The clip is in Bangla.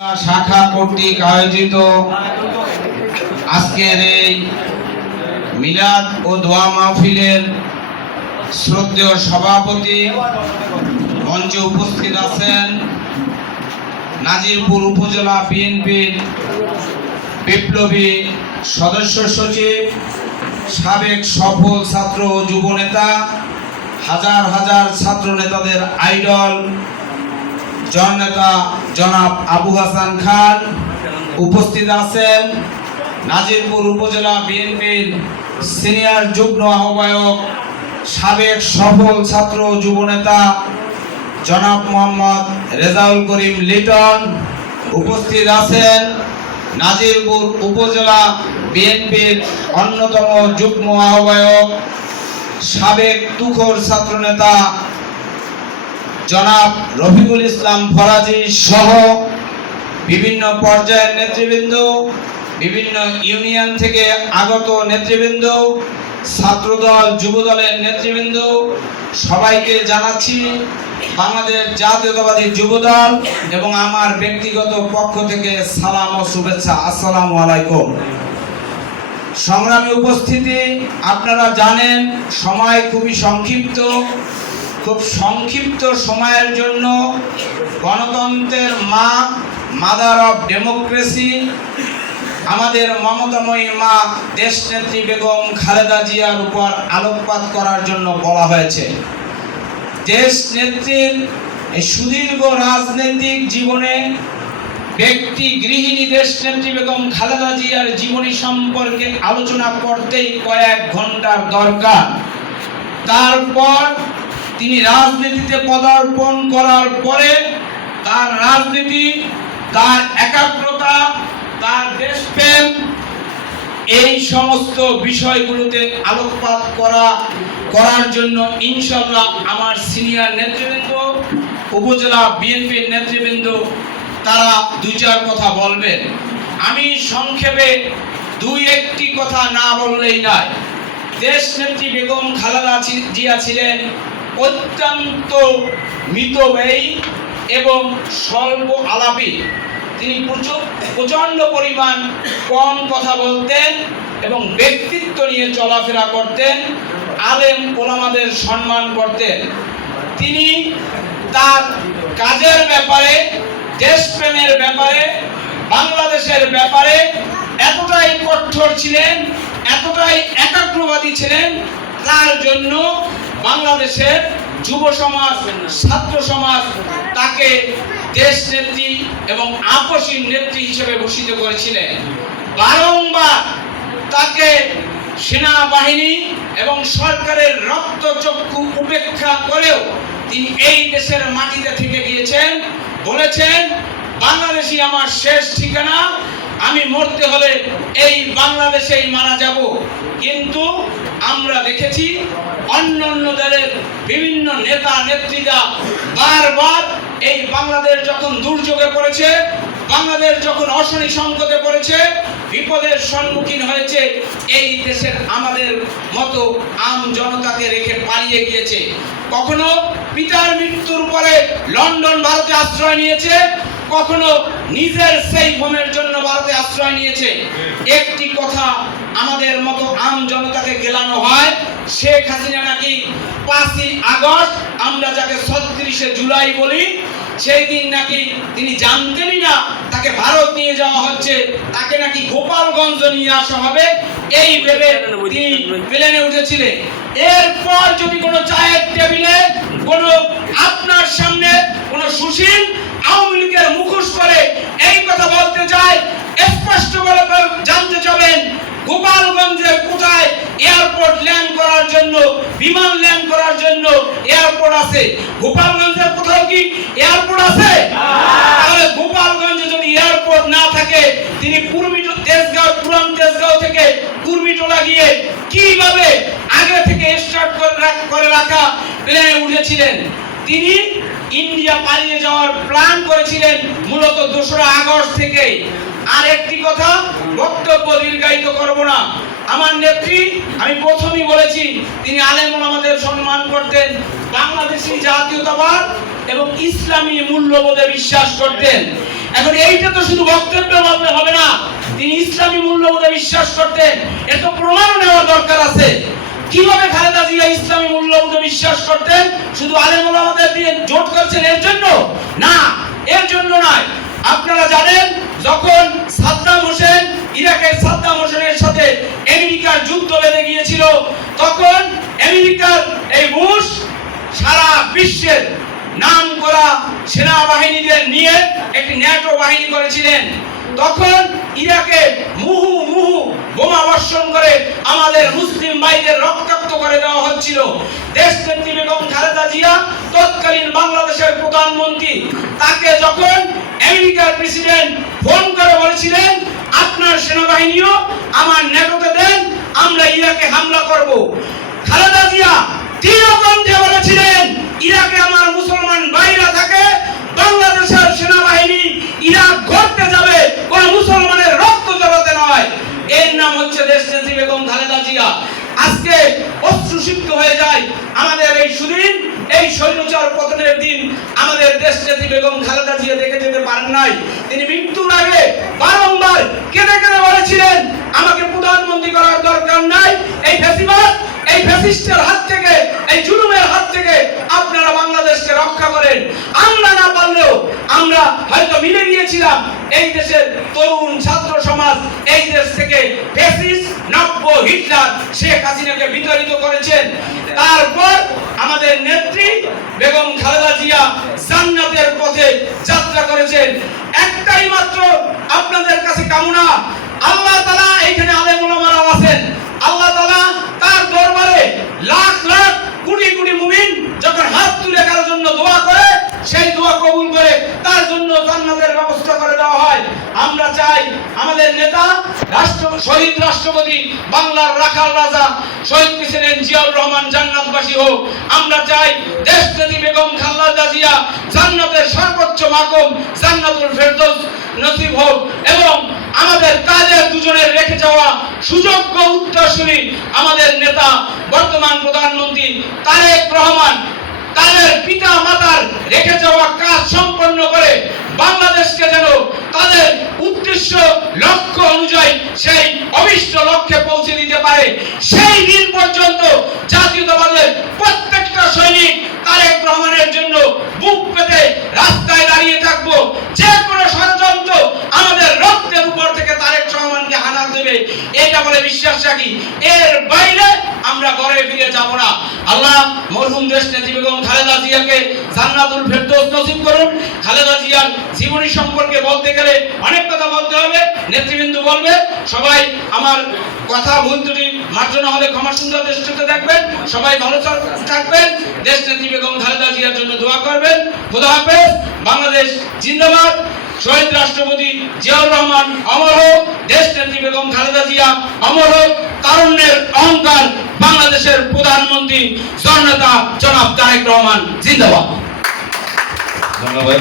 শাখা কর্তৃক আয়োজিত আজকের এই মিলাদ ও দোয়া মাহফিলের শ্রদ্ধেয় সভাপতি মঞ্চে উপস্থিত আছেন নাজিরপুর উপজেলা বিএনপির বিপ্লবী সদস্য সচিব, সাবেক সফল ছাত্র ও যুব নেতা, হাজার হাজার ছাত্র নেতাদের আইডল জননেতা জনাব আবু হাসান খান। উপস্থিত আছেন নাজিরপুর উপজেলা বিএনপির সিনিয়র যুগ্ম আহ্বায়ক, সাবেক সফল ছাত্র যুব নেতা জনাব মোহাম্মদ রেজাউল করিম লিটন। উপস্থিত আছেন নাজিরপুর উপজেলা বিএনপির অন্যতম যুগ্ম আহ্বায়ক, সাবেক তুখোর ছাত্র নেতা জনাব রফিকুল ইসলাম ফরাজি সহ বিভিন্ন পর্যায়ের নেতৃবৃন্দ, বিভিন্ন ইউনিয়ন থেকে আগত নেতৃবৃন্দ, ছাত্রদল যুবদলের নেতৃবৃন্দ, সবাইকে জানাচ্ছি বাংলাদেশ জাতীয়তাবাদী যুবদল এবং আমার ব্যক্তিগত পক্ষ থেকে সালাম ও শুভেচ্ছা। আসসালামু আলাইকুম। সংগ্রামী উপস্থিতি, আপনারা জানেন সময় খুবই সংক্ষিপ্ত। খুব সংক্ষিপ্ত সময়ের জন্য গণতন্ত্রের মা, মাদার অফ ডেমোক্রেসি, আমাদের মমতাময়ী মা দেশনেত্রী বেগম খালেদা জিয়ার উপর আলোকপাত করার জন্য বলা হয়েছে। দেশনেত্রীর এই সুদীর্ঘ রাজনৈতিক জীবনে ব্যক্তি গৃহিণী দেশনেত্রী বেগম খালেদা জিয়ার জীবনী সম্পর্কে আলোচনা করতেই কয়েক ঘন্টার দরকার। তারপর তিনি রাজনীতিতে পদার্পণ করার পরে তার রাজনীতি, তার একাগ্রতা, তার দেশপ্রেম, এই সমস্ত বিষয়গুলোতে আলোকপাত করার জন্য ইনশাআল্লাহ আমার সিনিয়র নেতৃবৃন্দ, উপজেলা বিএনপির নেতৃবৃন্দ তারা দুই চার কথা বলবেন। আমি সংক্ষেপে দুই একটি কথা না বললেই নয়। দেশনেত্রী বেগম খালেদা জিয়া ছিলেন অত্যন্ত মিতব্যয়ী এবং স্বল্প আলাপী। তিনি প্রচন্ড পরিমাণ কম কথা বলতেন এবং ব্যক্তিত্ব নিয়ে চলাফেরা করতেন, আলেম ওলামাদের সম্মান করতেন। তিনি তার কাজের ব্যাপারে, দেশপ্রেমের ব্যাপারে, বাংলাদেশের ব্যাপারে এতটাই কঠোর ছিলেন, এতটাই একাগ্রবাদী ছিলেন, তার জন্য বাংলাদেশের যুব সমাজ, ছাত্র সমাজ তাকে দেশ নেত্রী এবং আপসীন নেত্রী হিসেবে ভূষিত করেছিলেন। বারংবার তাকে সেনাবাহিনী এবং সরকারের রক্তচক্ষু উপেক্ষা করেও তিনি এই দেশের মাটিতে থেকে গিয়েছেন। বলেছেন, বাংলাদেশই আমার শেষ ঠিকানা, আমি মরতে হলে এই বাংলাদেশেই মারা যাব। কিন্তু আমরা দেখেছি অন্য দলের বিভিন্ন নেতা নেত্রীরা বারবার এই বাংলাদেশ যখন দুর্যোগে পড়েছে, বাংলাদেশ যখন অশনি সংকটে পড়েছে, বিপদের সম্মুখীন হয়েছে, এই দেশের আমাদের মতো আম জনতাকে রেখে পালিয়ে গিয়েছে। কখনো পিতার মৃত্যুর পরে লন্ডন ভারতে আশ্রয় নিয়েছে, কখনো নিজের সেই হোমের জন্য ভারতে আশ্রয় নিয়েছে। একটি কথা আমাদের মতো আম জনতাকে গেলানো হয়, শেখ হাসিনা নাকি 5ই আগস্ট, আমরা যাকে 36শে জুলাই বলি, সেই দিন নাকি তিনি জানতেনই না তাকে ভারত নিয়ে যাওয়া হচ্ছে, তাকে নাকি গোপালগঞ্জ নিয়ে আসা হবে, এই ভেবে তিনি প্লেনে উঠেছিলেন। এরপর যদি কোনো চায়ের টেবিলে কোনো আপনার সামনে কোনো সুশীল আওয়ামী লীগের মুখোশ করে এই কথা বলতে যায়, স্পষ্ট করে জানতে চাবেন গোপালগঞ্জের কোথায় এয়ারপোর্ট ল্যান্ড করার জন্য, বিমান ল্যান্ড করার জন্য এয়ারপোর্ট আছে? গোপালগঞ্জের কোথাও কি এয়ারপোর্ট আছে? তাহলে গোপালগঞ্জে যদি এয়ারপোর্ট না থাকে, তিনি পুরান তেজগাঁও থেকে কুর্মিটোলা গিয়ে কিভাবে আগে থেকে স্টার্ট করে রাখা প্লেনে উঠেছিলেন? তিনি ইন্ডিয়া পালিয়ে যাওয়ার প্ল্যান করেছিলেন মূলত 2রা আগস্ট থেকে। আর একটি কথা, বক্তব্য দীর্ঘায়িত করব না। আমার নেত্রী, আমি প্রথমেই বলেছি, তিনি আলেম ওলামাদের সম্মান করতেন, বাংলাদেশী জাতীয়তাবাদ এবং ইসলামী মূল্যবোধে বিশ্বাস করতেন। এখন এইটা তো শুধু বক্তব্যের মাধ্যমে হবে না, তিনি ইসলামী মূল্যবোধে বিশ্বাস করতেন, এর তো প্রমাণ নেওয়ার দরকার আছে। কিভাবে খালেদা জিয়া ইসলামী মূল্যবোধে বিশ্বাস করতেন? শুধু আলেম ওলামাদের দিয়ে জোট করছেন এর জন্য না, এর জন্য নয়। আপনারা জানেন যখন সাদ্দাম হোসেন, ইরাকের সাদ্দাম হোসেনের সাথে আমেরিকার যুদ্ধ বেঁধে গিয়েছিল, তখন আমেরিকার এই বুশ সারা বিশ্বের নামকরা সেনাবাহিনীদের নিয়ে একটি ন্যাটো বাহিনী করেছিলেন। তখন ইরাকে মুহু বোমা বর্ষণ করে আমাদের মুসলিম ভাইদের রক্তাক্ত করে দেওয়া হচ্ছিল। দেশনেত্রী বেগম খালেদা জিয়া তৎকালীন বাংলাদেশের প্রধানমন্ত্রী, তাকে যখন আমেরিকার প্রেসিডেন্ট ফোন করে বলেছিলেন আপনার সেনাবাহিনীও আমার ন্যাটোতে দেন, আমরা ইরাকে হামলা করব, খালেদা জিয়া দৃঢ়কণ্ঠে বলেছিলেন ইরাকে আমার মুসলমান ভাইরা থাকে, বাংলাদেশের সেনাবাহিনী ইরাক করতে যাবে, কোন মুসলমানের রক্ত ঝরাতে নয়। এর নাম হচ্ছে দেশনেত্রী বেগম খালেদা জিয়া। আজকে অশ্রুসিক্ত হয়ে যায় আমাদের এই সুদিন, এই স্বৈরাচার পতনের দিন আমাদের দেশনেত্রী বেগম খালেদা জিয়া দেখে যেতে পারেন নাই। তিনি মৃত্যুর আগে বারংবার কেঁদে কেঁদে বলেছিলেন আমাকে প্রধানমন্ত্রী করার দরকার নাই, এই ফ্যাসিবাদ, এই ফ্যাসিস্টের হাত থেকে, এই জুলুমের হাত থেকে আপনারা বাংলাদেশকে রক্ষা করেন। আমরা না পারলেও আমরা হয়তো মিলে গিয়েছিলাম, এই দেশের তরুণ ছাত্র সমাজ এই দেশ থেকে ফ্যাসিস্ট নব্য হিটলার শেখ হাসিনাকে বিতাড়িত করেছেন। তারপর আমাদের নেত্রী বেগম খালেদা জিয়া জান্নাতের পথে যাত্রা করেছেন। একটাই মাত্র আপনাদের কাছে কামনা, আল্লাহ তাআলা এখানে আলেম ওলামারা আছেন, আল্লাহ তাআলা তার দরবারে লাখ লাখ কোটি কোটি মুমিন যখন হাত তুলে কারোর জন্য দোয়া করে, সেই দোয়া কবুল করে তার জন্য জান্নাতের ব্যবস্থা করে দেওয়া হয়। আমরা চাই আমাদের নেতা শহীদ রাষ্ট্রপতি, বাংলার রাখাল রাজা শহীদ প্রেসিডেন্ট জিয়াউর রহমান জান্নাতবাসী হোক। আমরা চাই দেশনেত্রী বেগম খালেদা জিয়া জান্নাতের সর্বোচ্চ মাকাম জান্নাতুল ফেরদৌস নসিব হোক, এবং আমাদের কাজের দুজনের রেখে যাওয়া সুযোগ্য উত্তরসূরি আমাদের নেতা বর্তমান প্রধানমন্ত্রী তারেক রহমান তাদের পিতা মাতার রেখে যাওয়া কাজ সম্পন্ন করে বাংলাদেশকে যেন তাদের উদ্দেশ্য লক্ষ্য অনুযায়ী সেই অভিষ্ট লক্ষ্যে পৌঁছে দিতে পারে। সেই দিন পর্যন্ত জাতীয়তাবাদের প্রত্যেকটা সৈনিক তারেক রহমানের জন্য বুক পেতে রাস্তায় দাঁড়িয়ে থাকবো। যে কোনো ষড়যন্ত্র আমাদের রক্তের উপর থেকে তারেক রহমানকে হানা দেবে, এটা বলে বিশ্বাস রাখি। এর বাইরে আমরা ঘরে ফিরে যাব না। আল্লাহ মরহুম দেশনেত্রী বেগম খালেদা জিয়াকে জান্নাতুল ফেরদৌস নসিব করুন। খালেদা জিয়ার জীবনী সম্পর্কে বলতে গেলে অনেক কথা বলতে হবে, নেতৃবৃন্দ বলবে। সবাই আমার কথা ভুল ত্রুটি মার্জনা হলে ক্ষমা সুন্দর দৃষ্টিতে দেখবেন। সবাই ভালো থাকবেন, দেশনেত্রী বেগম খালেদা জিয়ার জন্য দোয়া করবেন। খোদা হাফেজ। বাংলাদেশ জিন্দাবাদ। শহীদ রাষ্ট্রপতি জিয়াউর রহমান অমর হোক, দেশনেত্রী বেগম খালেদা জিয়া অমর হোক। তারুণ্যের অহংকার বাংলাদেশের প্রধানমন্ত্রী জননেতা জনাব তারেক রহমান জিন্দাবাদ। ধন্যবাদ।